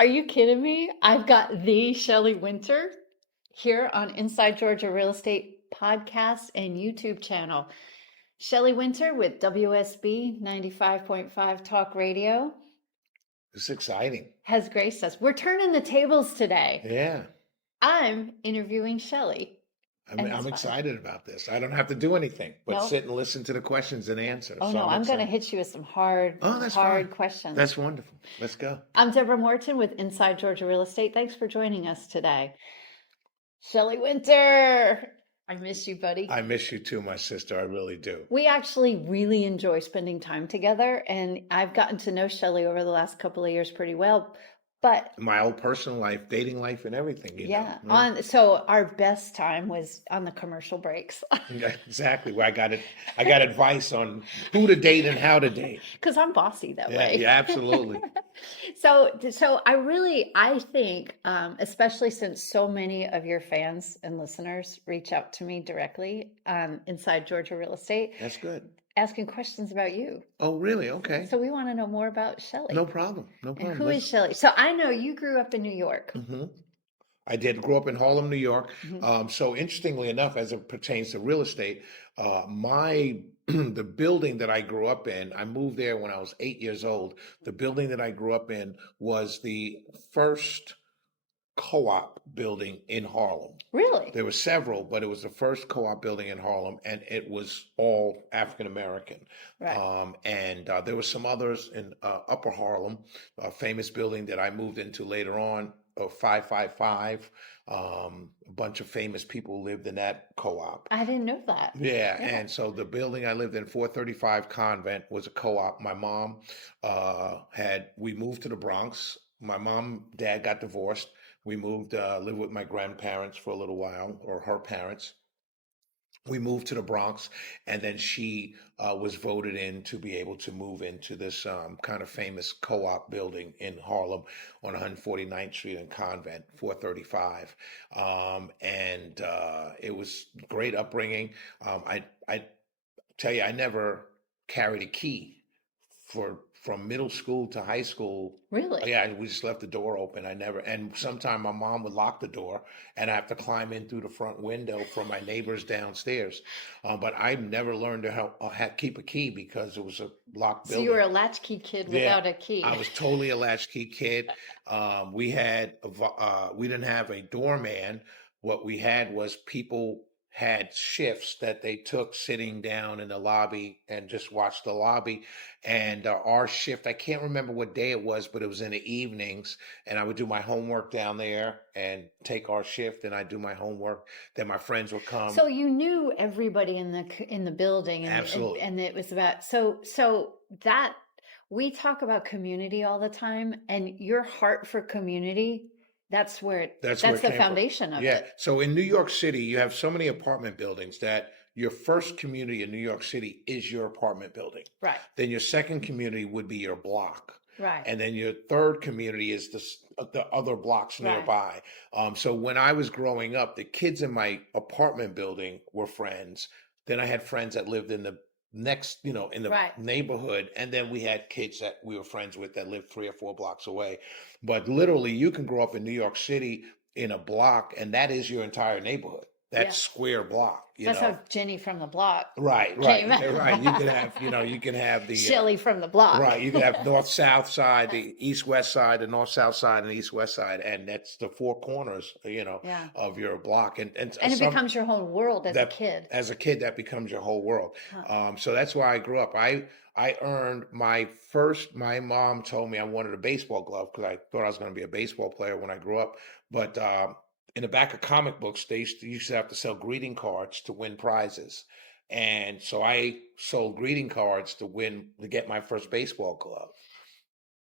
Are you kidding me? I've got the Shelley Winter here on Inside Georgia Real Estate podcast and YouTube channel. Shelley Winter with WSB 95.5 Talk Radio It's exciting. has graced us. We're turning the tables today. Yeah. I'm interviewing Shelley. And I'm it's fun. excited about this. I don't have to do anything but No. sit and listen to the questions and answer. Oh So no, I'm going to excited. hit you with some hard That's fine. questions. That's wonderful. Let's go. I'm Deborah Morton with Inside Georgia Real Estate. Thanks for joining us today. Shelley Winter, I miss you, buddy. I miss you too, my sister. I really do. We actually really enjoy spending time together, and I've gotten to know Shelley over the last couple of years pretty well. But My old personal life, dating life, and everything. yeah, know. so our best time was on the commercial breaks. Yeah, exactly. Where I got it. I got advice on who to date and how to date. Because I'm bossy that Yeah, way. yeah, absolutely. So I think, especially since so many of your fans and listeners reach out to me directly Inside Georgia Real Estate, That's good. asking questions about you. Oh, really? Okay. So we want to know more about Shelley. No problem. No And problem. who is Shelley? So I know you grew up in New York. Mm-hmm. I did grow up in Harlem, New York. Mhm. So interestingly enough, as it pertains to real estate, my the building that I grew up in, I moved there when I was 8 years old. The building that I grew up in was the first co-op building in Harlem. Really? There were several, but it was the first co-op building in Harlem, and it was all African American. Right. There were some others in Upper Harlem, a famous building that I moved into later on, 555. A bunch of famous people lived in that co-op. I didn't know that. Yeah, Yeah. and so the building I lived in, 435 Convent, was a co-op. My mom we moved to the Bronx. My mom, dad got divorced. We moved, lived with my grandparents for a little while, or her parents. We moved to the Bronx, and then she was voted in to be able to move into this kind of famous co-op building in Harlem on 149th Street and Convent, 435. It was great upbringing. I tell you, I never carried a key from middle school to high school. Really? Yeah, we just left the door open. And sometime my mom would lock the door, and I have to climb in through the front window from my neighbors downstairs. But I never learned to keep a key because it was a locked So building. you were a latchkey kid Yeah, without a key. I was totally a latchkey kid. We didn't have a doorman. What we had was people had shifts that they took sitting down in the lobby and just watched the lobby. And our shift, I can't remember what day it was, but it was in the evenings. And I would do my homework down there and take our shift, and I'd do my homework. Then my friends would come. So you knew everybody in the building, and Absolutely. and it was about so that we talk about community all the time, and your heart for community, that's where That's that's where it the came from. foundation of Yeah. it. So in New York City, you have so many apartment buildings that your first community in New York City is your apartment building. Right. Then your second community would be your block. Right. And then your third community is the other blocks Right. nearby. So when I was growing up, the kids in my apartment building were friends. Then I had friends that lived in the next, in the Right. neighborhood. And then we had kids that we were friends with that lived 3 or 4 blocks away. But literally, you can grow up in New York City in a block, and that is your entire neighborhood. That Yeah. square block, That's how Jenny from the block Right, came yeah, out. right. You can have the Shelley from the block. right. You can have north south side, the east west side, the north south side, and the east west side, and that's the 4 corners, Yeah. of your block. And And it some, becomes your whole world as a that kid. as a kid, that becomes your whole world. Huh. So that's why I grew up. I earned my mom told me I wanted a baseball glove because I thought I was going to be a baseball player when I grew up. But in the back of comic books, they used to have to sell greeting cards to win prizes. And so I sold greeting cards to get my first baseball glove.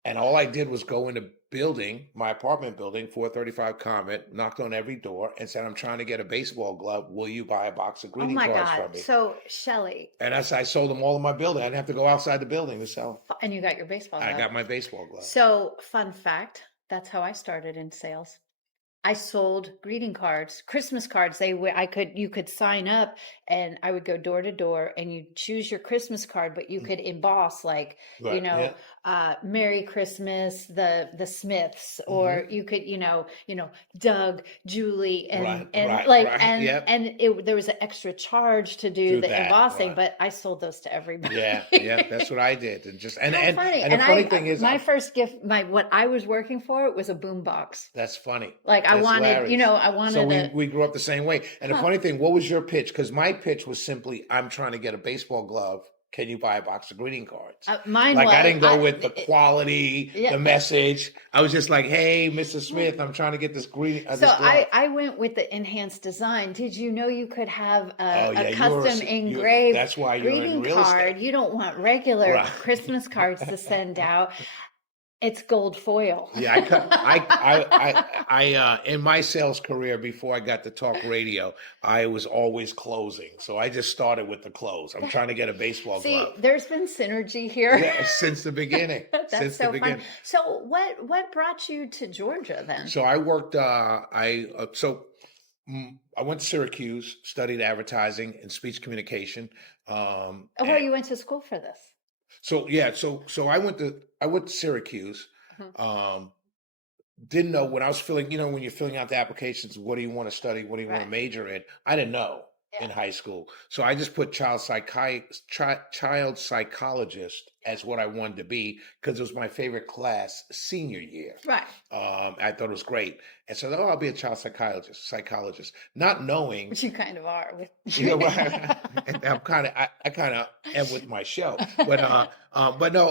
And all I did was go in the building, my apartment building, 435 Convent, knocked on every door and said, I'm trying to get a baseball glove. Will you buy a box of Oh greeting my cards God. from me? So Shelley, And as I sold them all in my building, I didn't have to go outside the building to sell them. and you got your baseball I glove. got my baseball glove. So, fun fact, that's how I started in sales. I sold greeting cards, Christmas cards. You could sign up and I would go door to door and you choose your Christmas card, but you could emboss like, Right. Yeah. Merry Christmas, the Smiths, Hmm. or you could, Doug, Julie, Right. and Right. like, Right. Yep. there was an extra charge to do Do the that. embossing, Right. but I sold those to everybody. Yeah. Yeah. That's what I did. And just How funny. and the And funny thing is, my first gift, what I was working for was a boom box. that's funny. Like That's hilarious. I So wanted a, we grew up the same way. And the huh, funny thing, what was your pitch? Because my pitch was simply, I'm trying to get a baseball glove. Can you buy a box of greeting cards? mine Like I was, didn't go with the quality, yeah. the message. I was just like, hey, Mrs. Smith, I'm trying to get this So this glove. I went with the enhanced design. Did you know you could have Oh yeah, a custom engraved that's why you're in greeting real card? estate. You don't want regular Right. Christmas cards to send out. It's gold foil. Yeah, in my sales career before I got to talk radio, I was always closing. So I just started with the close. I'm trying to get a baseball See, glove. there's been synergy here. Yeah, since the beginning. That's Since the so fun. beginning. So what brought you to Georgia then? So I worked. I went to Syracuse, studied advertising and speech communication. Well, And you went to school for this. so yeah, so I went to Syracuse. Mhm. Didn't know when I was filling, when you're filling out the applications, what do you want to study? What do you want to Right. major in? I didn't know in Yeah. high school. So I just put child psychologist as what I wanted to be because it was my favorite class senior year. Right. I thought it was great. And so, I'll be a child psychologist, not knowing, Which you kind of are with. and I kind of am with my show, but no,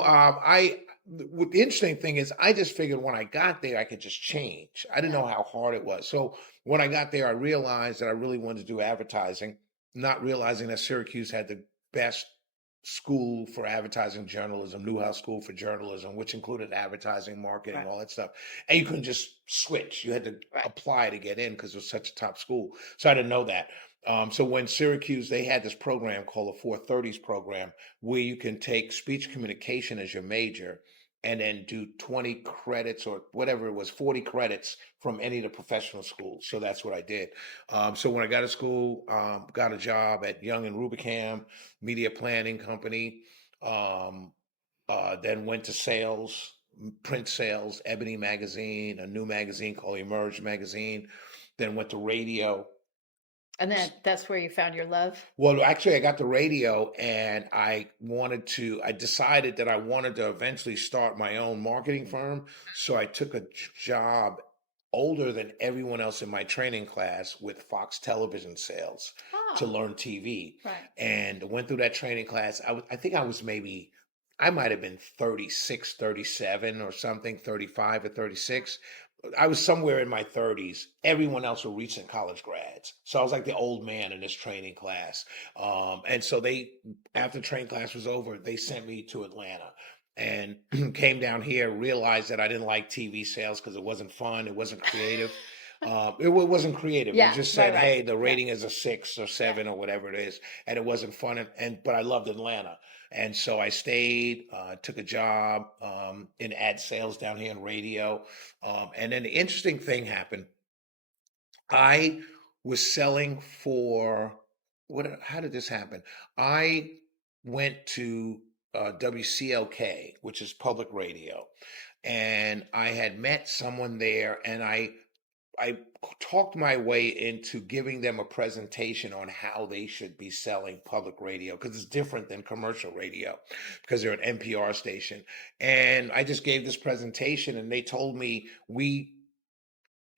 the interesting thing is I just figured when I got there, I could just change. I didn't know how hard it was. So when I got there, I realized that I really wanted to do advertising, not realizing that Syracuse had the best school for advertising journalism, Newhouse School for Journalism, which included advertising, marketing, Right. all that stuff. And you couldn't just switch. You had to Right. apply to get in because it was such a top school. So I didn't know that. So when Syracuse, they had this program called the 430s program, where you can take speech communication as your major and then do 20 credits or whatever it was, 40 credits from any of the professional schools. So that's what I did. So when I got to school, got a job at Young and Rubicam Media Planning Company, then went to sales, print sales, Ebony Magazine, a new magazine called Emerge Magazine, then went to radio. And then that's where you found your love. Well, actually, I got the radio and I decided that I wanted to eventually start my own marketing firm. So I took a job older than everyone else in my training class with Fox Television Sales to learn TV. Right. And went through that training class. I think I might have been 36, 37 or something, 35 or 36. I was somewhere in my 30s. Everyone else were recent college grads. So I was like the old man in this training class. And so after training class was over, they sent me to Atlanta and came down here, realized that I didn't like TV sales because it wasn't fun. It wasn't creative. It wasn't creative. Yeah, It just said, right. hey, the rating is a 6 or 7 or whatever it is. And it wasn't fun. But I loved Atlanta. And so I stayed, took a job in ad sales down here in radio. And then the interesting thing happened. I was selling for how did this happen? I went to WCLK, which is public radio, and I had met someone there, and I talked my way into giving them a presentation on how they should be selling public radio because it's different than commercial radio because they're an NPR station. And I just gave this presentation and they told me, we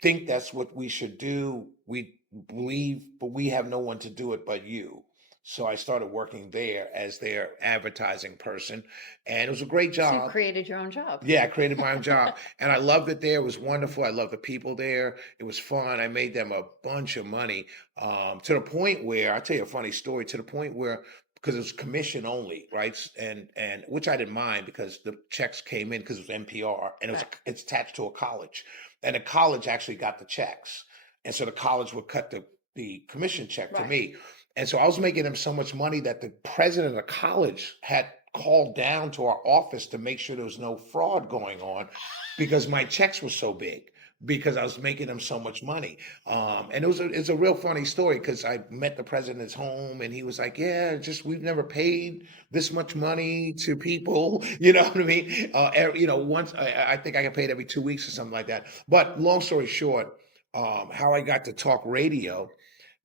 think that's what we should do. We believe, but we have no one to do it but you. So I started working there as their advertising person, and it was a great job. So you created your own job. Yeah, I created my own job, and I loved it there. It was wonderful. I loved the people there. It was fun. I made them a bunch of money to the point where, I'll tell you a funny story, to the point where, because it was commission only, right? And which I didn't mind because the checks came in because it was NPR, and it's attached to a college, and the college actually got the checks, and so the college would cut the commission check to me. And so I was making them so much money that the president of the college had called down to our office to make sure there was no fraud going on because my checks were so big. because I was making them so much money. And it's a real funny story because I met the president's home and he was like, yeah, just we've never paid this much money to people. You know what I mean? Once I think I got paid every 2 weeks or something like that. But long story short, how I got to talk radio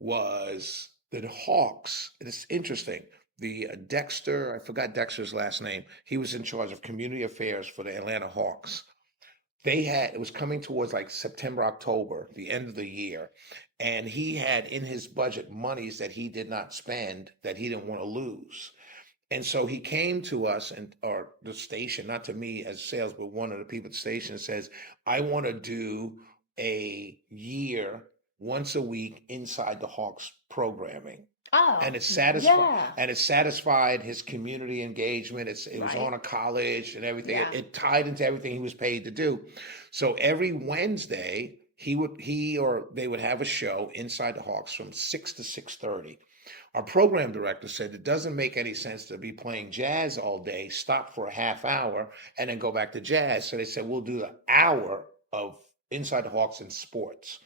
was the Hawks. It's interesting. The Dexter, I forgot Dexter's last name. He was in charge of community affairs for the Atlanta Hawks. It was coming towards like September, October, the end of the year. And he had in his budget monies that he did not spend that he didn't want to lose. And so he came to us or the station, not to me as sales, but one of the people at the station says, I want to do a year once a week inside the Hawks programming. Oh, And yeah. it satisfied his community engagement. It was on Right. a college and everything. Yeah. It tied into everything he was paid to do. So every Wednesday he or they would have a show inside the Hawks from 6 to 6:30. Our program director said it doesn't make any sense to be playing jazz all day, stop for a half hour, and then go back to jazz. So they said we'll do an hour of inside the Hawks in sports.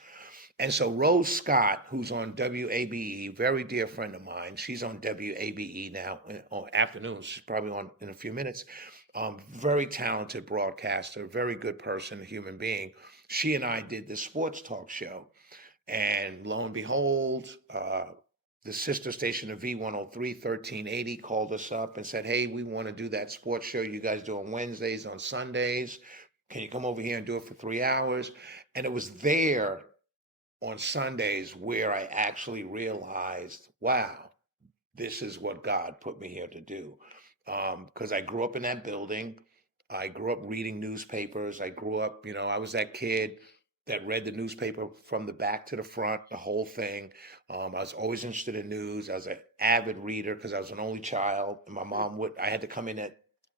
And so Rose Scott, who's on WABE, very dear friend of mine, she's on WABE now on afternoons. She's probably on in a few minutes. Very talented broadcaster, very good person, human being. She and I did this sports talk show. And lo and behold, the sister station of V103 1380 called us up and said, hey, we want to do that sports show you guys do on Wednesdays, on Sundays. Can you come over here and do it for 3 hours? And it was there on Sundays where I actually realized, wow, this is what God put me here to do. Because I grew up in that building. I grew up reading newspapers. I grew up, I was that kid that read the newspaper from the back to the front, the whole thing. I was always interested in news. I was an avid reader because I was an only child. And my mom I had to come in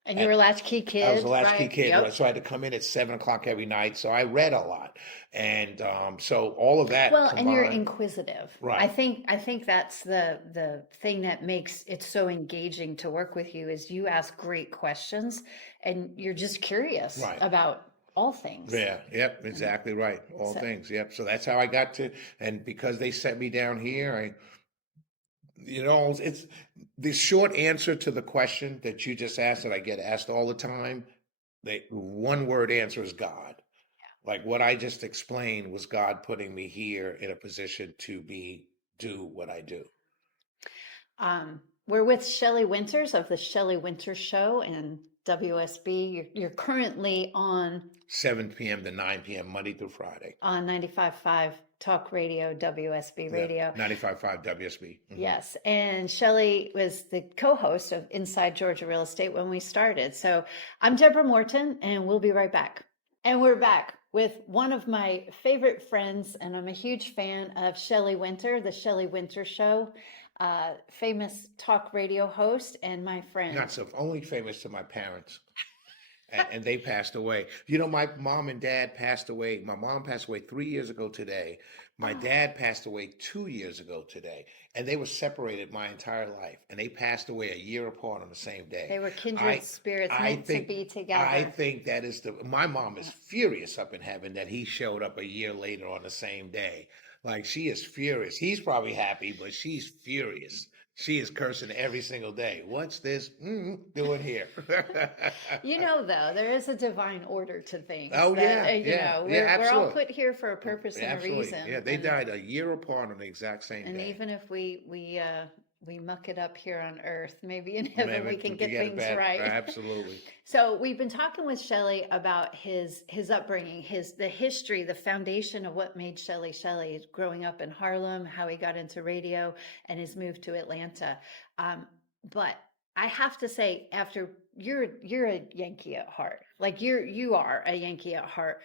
And you were at a latchkey I was kid, a latchkey right? kid, right? Yep. So I had to come in at 7 o'clock every night. So I read a lot, and so all of that Well, and you're combined, inquisitive. I right? think I think that's the thing that makes it so engaging to work with you is you ask great questions and you're just curious Right. about all things. Yeah, yep, And exactly right. All so, things, yep. So that's how I got to, and because they set me down here, it's the short answer to the question that you just asked that I get asked all the time. The one word answer is God. Like what I just explained was God putting me here in a position to do what I do. we're with Shelley Winters of the Shelley Winter Show and WSB. You're currently on 7 p.m. to 9 p.m. Monday through Friday. on 95.5 Talk Radio, WSB Yeah, Radio. 95.5 WSB. Yes. And Shelley was the co-host of Inside Georgia Real Estate when we started. So I'm Deborah Morton, and we'll be right back. And we're back with one of my favorite friends, and I'm a huge fan of Shelley Winter, the Shelley Winter Show, famous talk radio host, and my friend. Not so only famous to my parents. And they passed away. My mom and dad passed away. My mom passed away 3 years ago today. My dad passed away 2 years ago today. And they were separated my entire life. And they passed away a year apart on the same day. They were kindred spirits I meant think, to be together. I think that is my mom is furious up in heaven that he showed up a year later on the same day. Like she is furious. He's probably happy, but she's furious. She is cursing every single day. What's this doing here? Though, there is a divine order to things. Oh, that, yeah, we're all absolutely. put here for a purpose and a Absolutely. reason. Yeah, they died a year apart on the exact same And day. even if we muck it up here on earth, maybe in heaven Maybe we can we get can get it things back. right. Absolutely. So we've been talking with Shelley about his upbringing, the history, the foundation of what made Shelley Shelley, growing up in Harlem, how he got into radio, and his move to Atlanta. But I have to say, after you're a Yankee at heart, like you are a Yankee at heart,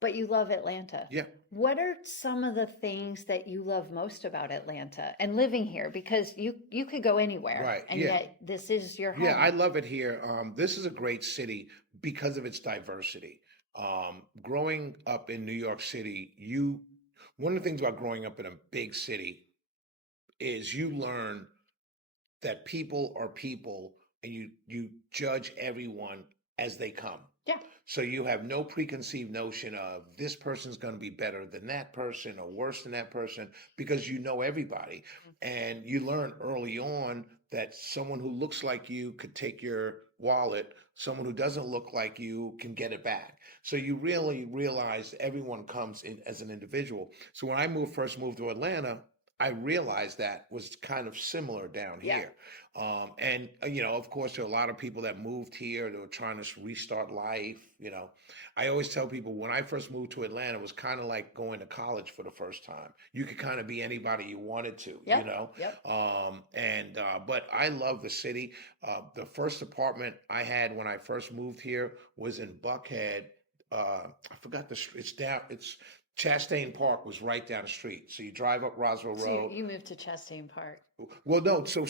but you love Atlanta. Yeah. What are some of the things that you love most about Atlanta and living here? Because you could go anywhere, Right, and yeah. yet this is your home. Yeah, I love it here. This is a great city because of its diversity. Growing up in New York City, one of the things about growing up in a big city is you learn that people are people and you judge everyone as they come. Yeah. So you have no preconceived notion of this person's going to be better than that person or worse than that person because you know everybody. And you learn early on that someone who looks like you could take your wallet, someone who doesn't look like you can get it back. So you really realize everyone comes in as an individual. So when I first moved to Atlanta, I realized that was kind of similar down Yeah. here. And of course, there are a lot of people that moved here. They were trying to restart life. I always tell people when I first moved to Atlanta, it was kind of like going to college for the first time. You could kind of be anybody you wanted to, Yep. Yep. But I love the city. The first apartment I had when I first moved here was in Buckhead. I forgot the street. It's down. It's Chastain Park was right down the street. So you drive up Roswell So Road. you moved to Chastain Park. Well, no. So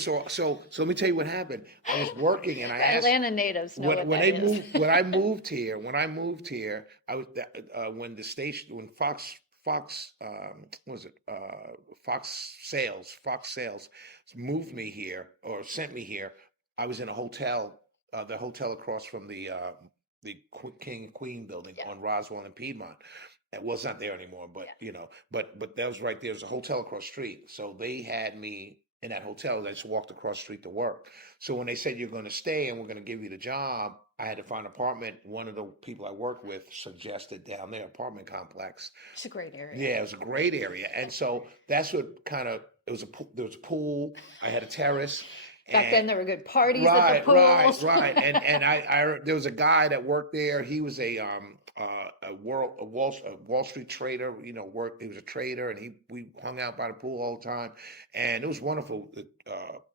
let me tell you what happened. I was working, and I asked Atlanta natives know what that is. when I moved here, I was when the station when Fox what was it Fox Sales moved me here or sent me here. I was in a hotel, the hotel across from the King and Queen building Yeah. on Roswell and Piedmont. Well, it's not there anymore, but Yeah. but that was right there. There's a hotel across the street. So they had me in that hotel. I just walked across the street to work. So when they said you're going to stay and we're going to give you the job, I had to find an apartment. One of the people I worked with suggested down there, apartment complex. It's a great area. Yeah, it was a great area. And so that's what there was a pool. I had a terrace. Back then there were good parties at the pools. Right. And I there was a guy that worked there. He was a Wall Street trader. He was a trader, and we hung out by the pool all the time, and it was wonderful.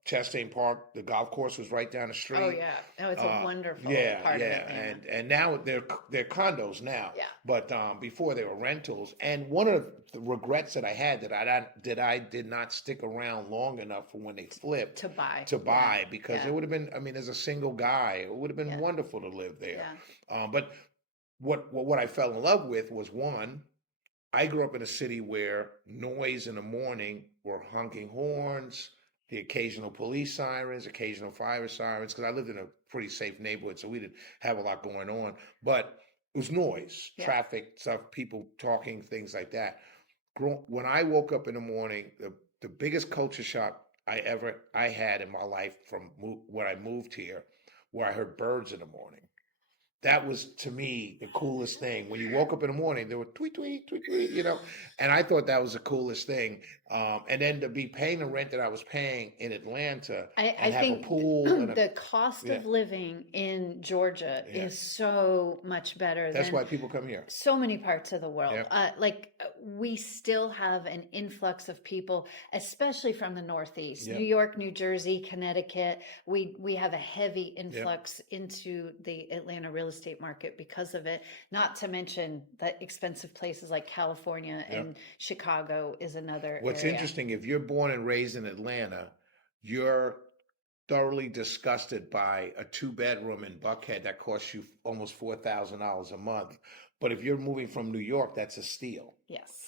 Chastain Park, the golf course was right down the street. Oh yeah, it's a wonderful part of Atlanta. And now they're condos now. Yeah. But before they were rentals. And one of the regrets that I had that I did not stick around long enough for when they flipped to buy because it would have been. I mean, as a single guy, it would have been wonderful to live there. Yeah. But what I fell in love with was one. I grew up in a city where noise in the morning were honking horns, the occasional police sirens, occasional fire sirens, because I lived in a pretty safe neighborhood, so we didn't have a lot going on. But it was noise, traffic, stuff, people talking, things like that. When I woke up in the morning, the biggest culture shock I had in my life from when I moved here, where I heard birds in the morning. That was, to me, the coolest thing. When you woke up in the morning, there were tweet, tweet, tweet, tweet, and I thought that was the coolest thing. And then to be paying the rent that I was paying in Atlanta and have a pool. The cost of living in Georgia is so much better. That's why people come here. So many parts of the world. Yep. We still have an influx of people, especially from the Northeast, Yep. New York, New Jersey, Connecticut. We have a heavy influx into the Atlanta real estate market because of it. Not to mention the expensive places like California and Chicago is another What's area. interesting, if you're born and raised in Atlanta, you're thoroughly disgusted by a 2-bedroom in Buckhead that costs you almost $4,000 a month. But if you're moving from New York, that's a steal. Yes.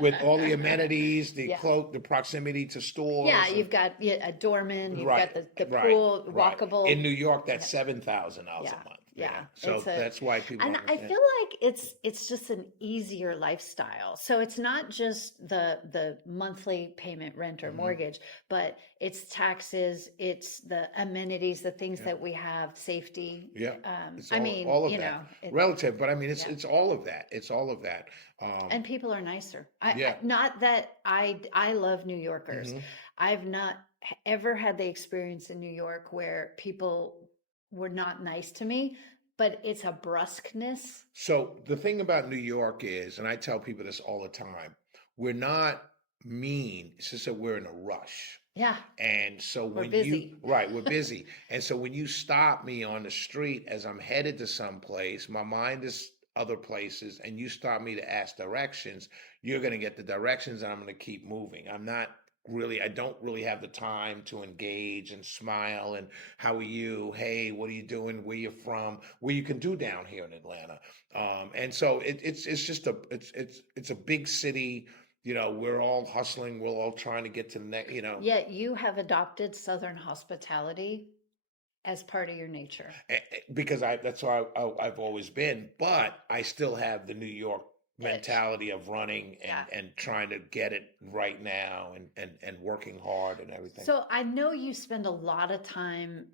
With all the amenities, the proximity to stores. Yeah, you've got a doorman, you've got the pool, walkable. In New York, that's $7,000 a month. Yeah. So that's why people. And I feel like it's just an easier lifestyle. So it's not just the monthly payment, rent or mortgage, but it's taxes, it's the amenities, the things that we have, safety. Yeah. All of that. Relative, but I mean, it's all of that. It's all of that. And people are nicer. Not that I love New Yorkers. I've not ever had the experience in New York where people were not nice to me, but it's a brusqueness. So the thing about New York is, and I tell people this all the time, we're not mean. It's just that we're in a rush. Yeah. And so when we're busy. we're busy. And so when you stop me on the street as I'm headed to some place, my mind is other places, and you stop me to ask directions, you're going to get the directions and I'm going to keep moving. I don't really have the time to engage and smile and how are you? Hey, what are you doing? Where you from? Where you can do down here in Atlanta. And so it's just it's a big city. We're all hustling. We're all trying to get to the next, Yet you have adopted Southern hospitality as part of your nature. Because that's how I've always been. But I still have the New York Itch. mentality of running Yeah. and trying to get it right now and working hard and everything. So I know you spend a lot of time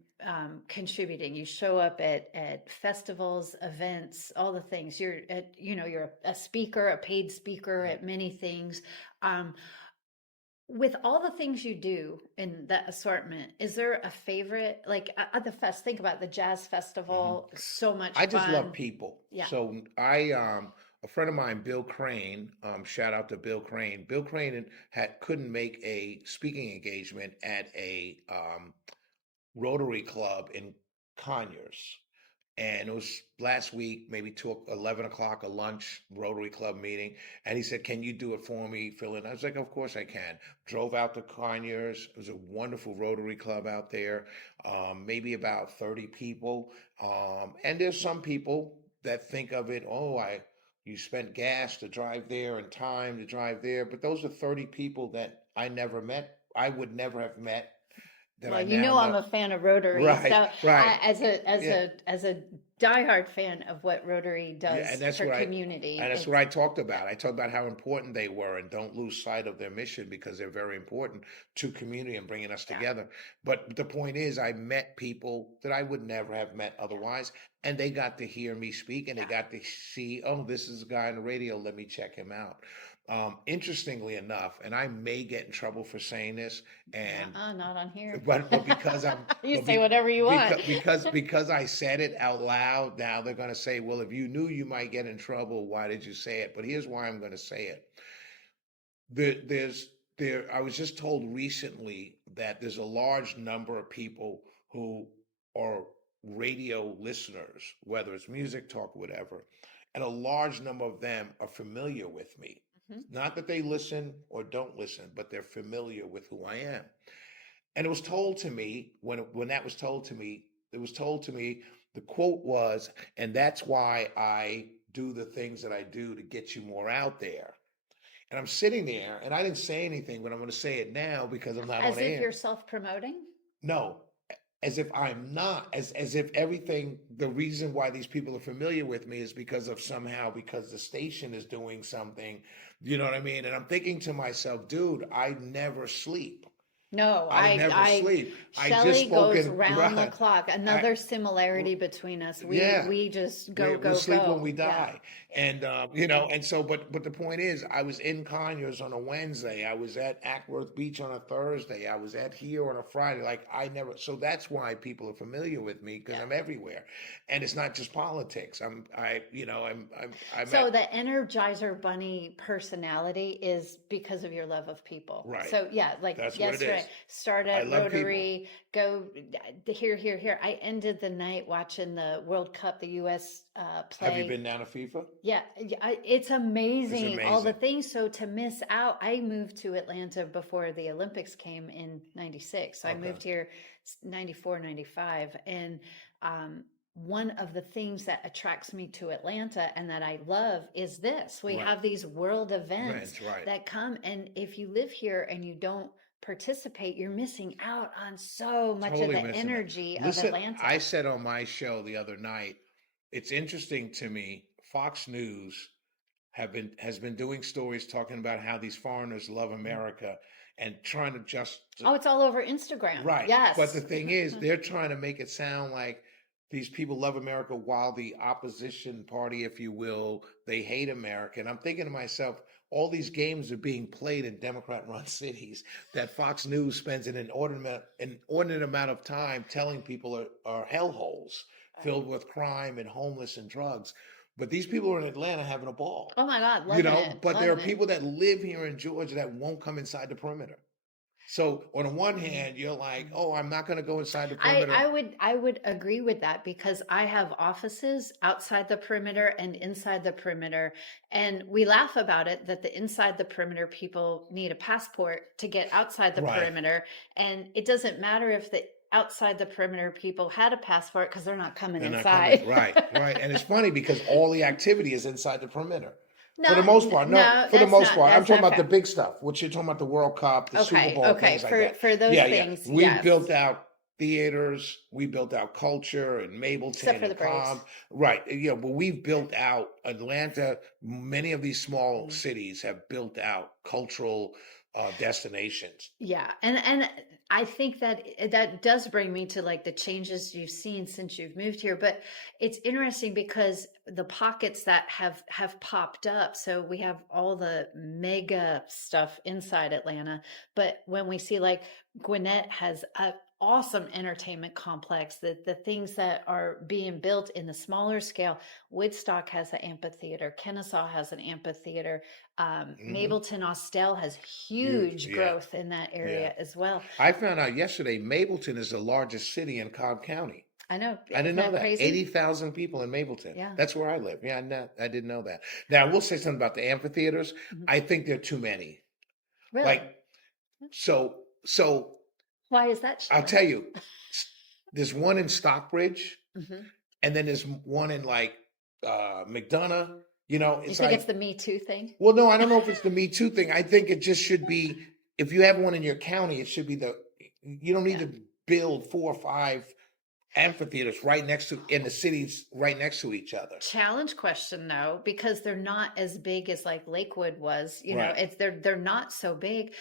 contributing. You show up at festivals, events, all the things. You're a speaker, a paid speaker at many things. With all the things you do in that assortment, is there a favorite? Like at the fest, think about the jazz festival, so much I just love fun. people. Yeah. So a friend of mine, Bill Crane, shout out to Bill Crane. Bill Crane couldn't make a speaking engagement at a Rotary Club in Conyers. And it was last week, maybe 11 o'clock, a lunch Rotary Club meeting. And he said, "Can you do it for me, fill in?" I was like, "Of course I can." Drove out to Conyers. It was a wonderful Rotary Club out there, maybe about 30 people. And there's some people that think of it, you spent gas to drive there and time to drive there. But those are 30 people that I never met. I would never have met. Well, I'm a fan of Rotary, Right, so right. as a diehard fan of what Rotary does and that's for what community. and that's what I talked about. I talked about how important they were, and don't lose sight of their mission because they're very important to community and bringing us together. But the point is, I met people that I would never have met otherwise, and they got to hear me speak, and they got to see, oh, this is a guy on the radio. Let me check him out. Interestingly enough, and I may get in trouble for saying this, and not on here. but because I'm you say whatever you want. because I said it out loud, now they're going to say, "Well, if you knew you might get in trouble, why did you say it?" But here's why I'm going to say it. I was just told recently that there's a large number of people who are radio listeners, whether it's music, talk, whatever, and a large number of them are familiar with me. Not that they listen or don't listen, but they're familiar with who I am. And it was told to me, when that was told to me, the quote was, "And that's why I do the things that I do to get you more out there." And I'm sitting there, and I didn't say anything, but I'm going to say it now because I'm not on air. As if you're self-promoting? No, as if I'm not, as if everything, the reason why these people are familiar with me is because the station is doing something, you know what I mean? And I'm thinking to myself, dude, I never sleep. No, I never sleep. Shelley goes round the clock. Another similarity between us. We just go. We sleep when we die. Yeah. And but the point is, I was in Conyers on a Wednesday. I was at Ackworth Beach on a Thursday. I was at here on a Friday. So that's why people are familiar with me, because I'm everywhere. And it's not just politics. So the Energizer Bunny personality is because of your love of people. Right. So that's yesterday. What it is. Start at Rotary, go here. I ended the night watching the World Cup, the U.S. play. Have you been down to FIFA? Yeah, it's amazing, all the things. So to miss out, I moved to Atlanta before the Olympics came in 96. So I moved here 94, 95. And one of the things that attracts me to Atlanta and that I love is this. We have these world events that come. And if you live here and you don't participate, you're missing out on so much of the energy of Atlanta. I said on my show the other night, it's interesting to me, Fox News has been doing stories talking about how these foreigners love America and trying to it's all over Instagram. Right. Yes. But the thing is, they're trying to make it sound like these people love America while the opposition party, if you will, they hate America. And I'm thinking to myself, all these games are being played in Democrat-run cities that Fox News spends an inordinate amount of time telling people are hellholes filled with crime and homeless and drugs. But these people are in Atlanta having a ball. Oh my God, loving it. But there are people that live here in Georgia that won't come inside the perimeter. So on the one hand, you're like, oh, I'm not going to go inside the perimeter. I would agree with that, because I have offices outside the perimeter and inside the perimeter. And we laugh about it that the inside the perimeter people need a passport to get outside the perimeter. And it doesn't matter if the outside the perimeter people had a passport, because they're not coming inside. Right. And it's funny because all the activity is inside the perimeter. For the most part, I'm talking about the big stuff. What you're talking about, the World Cup, the Super Bowl, things like that. For those things, we built out theaters, we built out culture in Except Mableton for the and Braves. Cobb. Right. But we've built out Atlanta. Many of these small Mm. cities have built out cultural destinations. Yeah, and I think that that does bring me to like the changes you've seen since you've moved here. But it's interesting because the pockets that have popped up. So we have all the mega stuff inside Atlanta, but when we see like Gwinnett has a awesome entertainment complex, the things that are being built in the smaller scale. Woodstock has an amphitheater, Kennesaw has an amphitheater, Hmm. Mableton Austell has Huge. huge Yeah. growth in that Yeah. area as well. I found out yesterday Mableton is the largest city in Cobb County. I know, I didn't isn't know that that. crazy? 80,000 people in Mableton. Yeah, That's where I live. Yeah, I didn't know that. Now, I will say something about the amphitheaters. mhm. I think there are too many. Really? Like, so Why is that, I'll Shelley? tell you, there's one in Stockbridge, Hmm. and then there's one in like McDonough. You It's think it's like, the Me Too thing? well, no, I don't know if it's the Me Too thing. I think it just should be, if you have one in your county, it should be you don't need Yeah. to build 4 or 5 amphitheaters in the cities right next to each other. Challenge question though, because they're not as big as like Lakewood was. Right. It's they're not so big.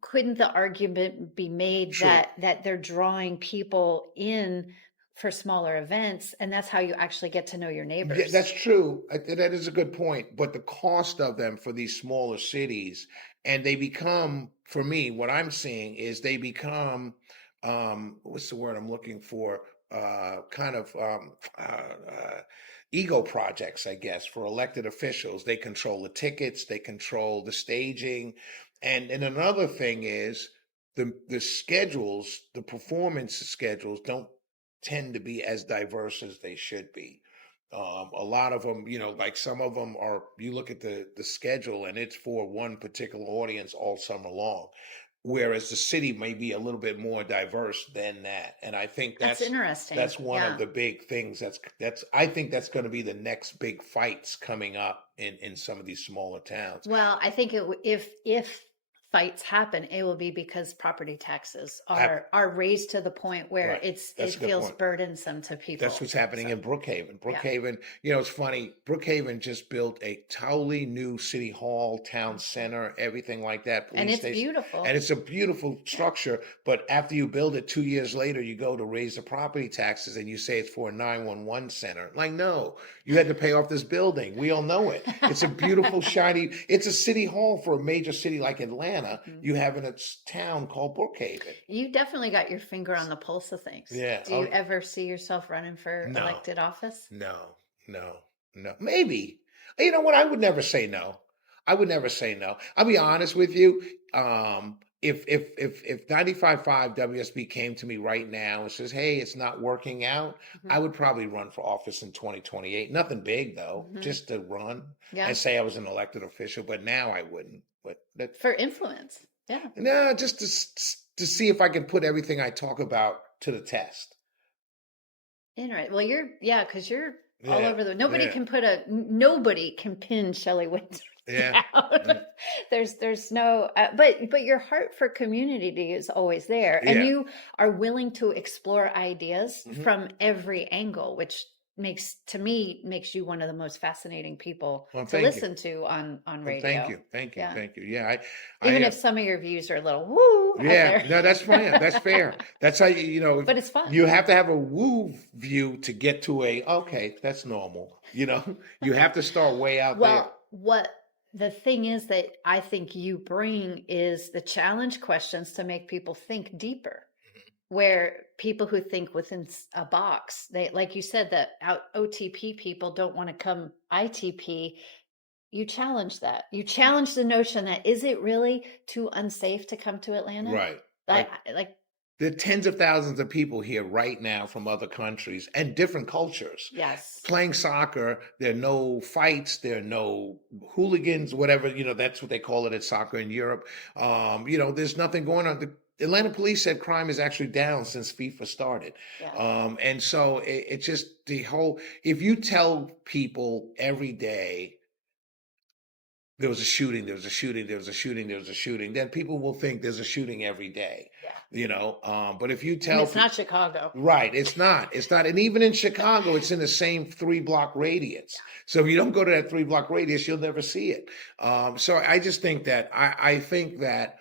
Couldn't the argument be made True. that they're drawing people in for smaller events, and that's how you actually get to know your Yeah, neighbors? that's true. That is a good point. But the cost of them for these smaller cities, and they become, for me, what I'm seeing is they become, what's the word I'm looking for? Kind of ego projects, I guess, for elected officials. They control the tickets, they control the staging, and another thing is the schedules, the performance schedules don't tend to be as diverse as they should be. A lot of them, like some of them are, you look at the schedule and it's for one particular audience all summer long, whereas the city may be a little bit more diverse than that. And I think That's that's interesting. one of Yeah. the big things I think that's going to be the next big fights coming up in some of these smaller towns. Well, I think if fights happen, it will be because property taxes Hap- are raised to the point where Right. it That's a good feels point. burdensome to That's people. what's happening So in Brookhaven. yeah. Brookhaven, it's funny. Brookhaven just built a totally new city hall, town Mhm. center, everything like that, And police it's station. beautiful. And it's a beautiful Yeah. structure. But after you build it 2 years later, you go to raise the property taxes and you say it's for a 911 center. Like, no, you had to pay off this building. We all know it. It's a beautiful, shiny, it's a city hall for a major city like Atlanta. Mhm. You have in a town called Brookhaven. You definitely got your finger on the pulse of things. Yeah. Do you ever see yourself running for No. elected office? No, no, no. Maybe. You know what? I would never say no. I would never say no. I'll be honest with you. If 95.5 WSB came to me right now and says, "Hey, it's not working out," I Mhm. would probably run for office in 2028. Nothing big though, Mhm. just to run Yeah. and say I was an elected official. But now I wouldn't. But that For influence. Yeah. no, just to see if I can put everything I talk about to the test. Interesting. Well, because you're all Yeah, over yeah, nobody can pin Shelley Winter yeah. down. There's no, but your heart for community is always there, and Yeah. you are willing to explore ideas Mhm. from every angle, which makes you one of the most fascinating people Well, to thank you. listen to on Well, thank radio. you, thank you, Yeah, thank you. Yeah, I even if have. some of your views are a little woo out Yeah, there, no, that's fine. That's fair. That's how but it's fun. you have to have a woo view to get to a okay. That's normal. You have to start way out there. Well, what the thing is that I think you bring is the challenge questions to make people think deeper. Where people who think within a box, they, like you said, that OTP people don't want to come ITP. You challenge that. You challenge the notion that is it really too unsafe to come to Atlanta? Right. Like, Like like there are tens of thousands of people here right now from other countries and different cultures yes, playing soccer. There are no fights. There are no hooligans, whatever, that's what they call it at soccer in Europe. There's nothing going on. The Atlanta police said crime is actually down since FIFA started. yeah, And so it's just if you tell people every day, there was a shooting, there was a shooting, there was a shooting, there was a shooting, then people will think there's a shooting every day, Yeah. But if you And tell it's not Chicago. right, it's not, and even in Chicago, it's in the same 3 block radius. So if you don't go to that 3 block radius, you'll never see it. So I just think that I think that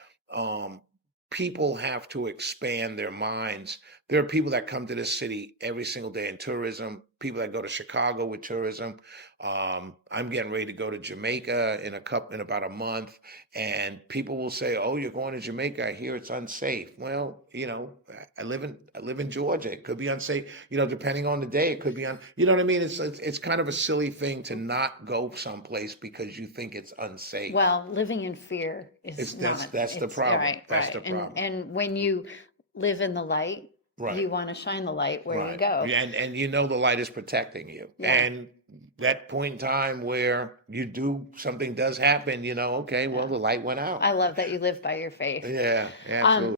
people have to expand their minds. There are people that come to this city every single day in tourism, people that go to Chicago with tourism. I'm getting ready to go to Jamaica in about a month, and people will say, "Oh, you're going to Jamaica? I hear it's unsafe." Well, I live in Georgia. It could be unsafe, depending on the day. It could be you know what I mean? It's kind of a silly thing to not go someplace because you think it's unsafe. Well, living in fear is That's the problem. Right, That's right. the problem. And when you live in the light, Right. you want to shine the light where you Right. go. And the light is protecting you. Yeah. And that point in time where something does happen, okay, well, the light went out. I love that you live by your faith. Yeah, absolutely.